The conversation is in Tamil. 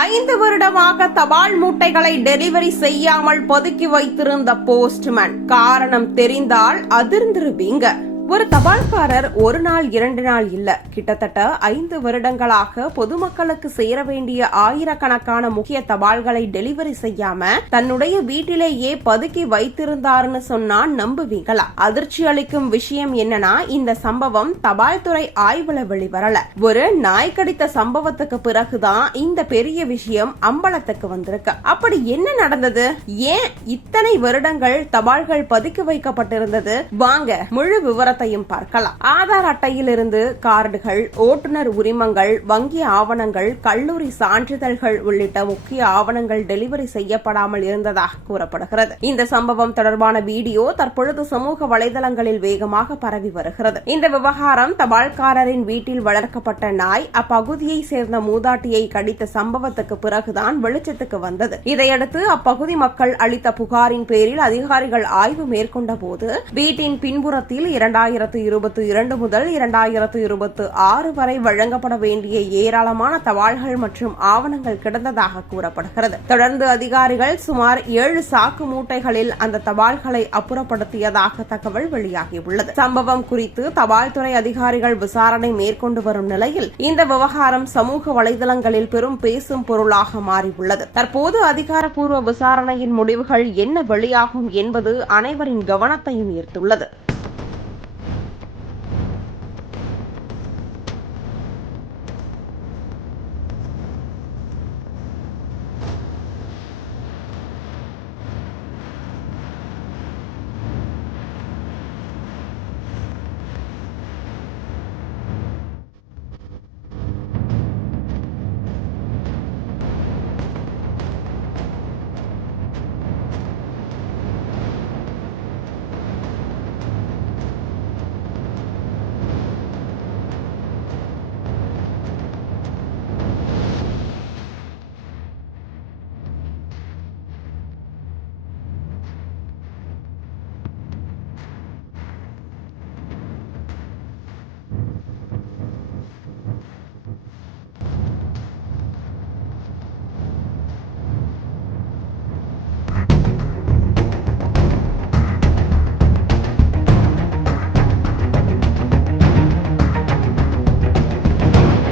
5 வருடமாக தபால் மூட்டைகளை டெலிவரி செய்யாமல் பதுக்கி வைத்திருந்த போஸ்ட்மேன். காரணம் தெரிந்தால் அதிர்ந்திருப்பீங்க. ஒரு தபால்காரர் ஒரு நாள் 2 நாள் இல்ல, கிட்டத்தட்ட 5 வருடங்களாக பொதுமக்களுக்கு சேர வேண்டிய ஆயிரக்கணக்கான முக்கிய தபால்களை டெலிவரி செய்யாம தன்னுடைய வீட்டிலேயே பதுக்கி வைத்திருந்தாருன்னு சொன்னா நம்புவீங்களா? அதிர்ச்சி அளிக்கும் விஷயம் என்னன்னா, இந்த சம்பவம் தபால் துறை ஆய்வுல வெளிவரல. ஒரு நாய் கடித்த சம்பவத்துக்கு பிறகுதான் இந்த பெரிய விஷயம் அம்பலத்துக்கு வந்திருக்கு. அப்படி என்ன நடந்தது? ஏன் இத்தனை வருடங்கள் தபால்கள் பதுக்கி வைக்கப்பட்டிருந்தது? வாங்க முழு விவரத்தை பார்க்கலாம். ஆதார் அட்டையிலிருந்து கார்டுகள், ஓட்டுநர் உரிமங்கள், வங்கி ஆவணங்கள், கல்லூரி சான்றிதழ்கள் உள்ளிட்ட முக்கிய ஆவணங்கள் டெலிவரி செய்யப்படாமல் இருந்ததாக கூறப்படுகிறது. இந்த சம்பவம் தொடர்பான வீடியோ தற்பொழுது சமூக வலைதளங்களில் வேகமாக பரவி வருகிறது. இந்த விவகாரம் தபால்காரரின் வீட்டில் வளர்க்கப்பட்ட நாய் அப்பகுதியை சேர்ந்த மூதாட்டியை கடித்த சம்பவத்துக்கு பிறகுதான் வெளிச்சத்துக்கு வந்தது. இதையடுத்து அப்பகுதி மக்கள் அளித்த புகாரின் பேரில் அதிகாரிகள் ஆய்வு மேற்கொண்ட போது வீட்டின் பின்புறத்தில் 2022 முதல் 2026 வரை வழங்கப்பட வேண்டிய ஏராளமான தபால்கள் மற்றும் ஆவணங்கள் கிடந்ததாக கூறப்படுகிறது. தொடர்ந்து அதிகாரிகள் சுமார் 7 சாக்கு மூட்டைகளில் அந்த தபால்களை அப்புறப்படுத்தியதாக தகவல் வெளியாகியுள்ளது. சம்பவம் குறித்து தபால் துறை அதிகாரிகள் விசாரணை மேற்கொண்டு வரும் நிலையில் இந்த விவகாரம் சமூக வலைதளங்களில் பெரும் பேசும் பொருளாக மாறியுள்ளது. தற்போது அதிகாரப்பூர்வ விசாரணையின் முடிவுகள் என்ன வெளியாகும் என்பது அனைவரின் கவனத்தையும் ஈர்த்துள்ளது.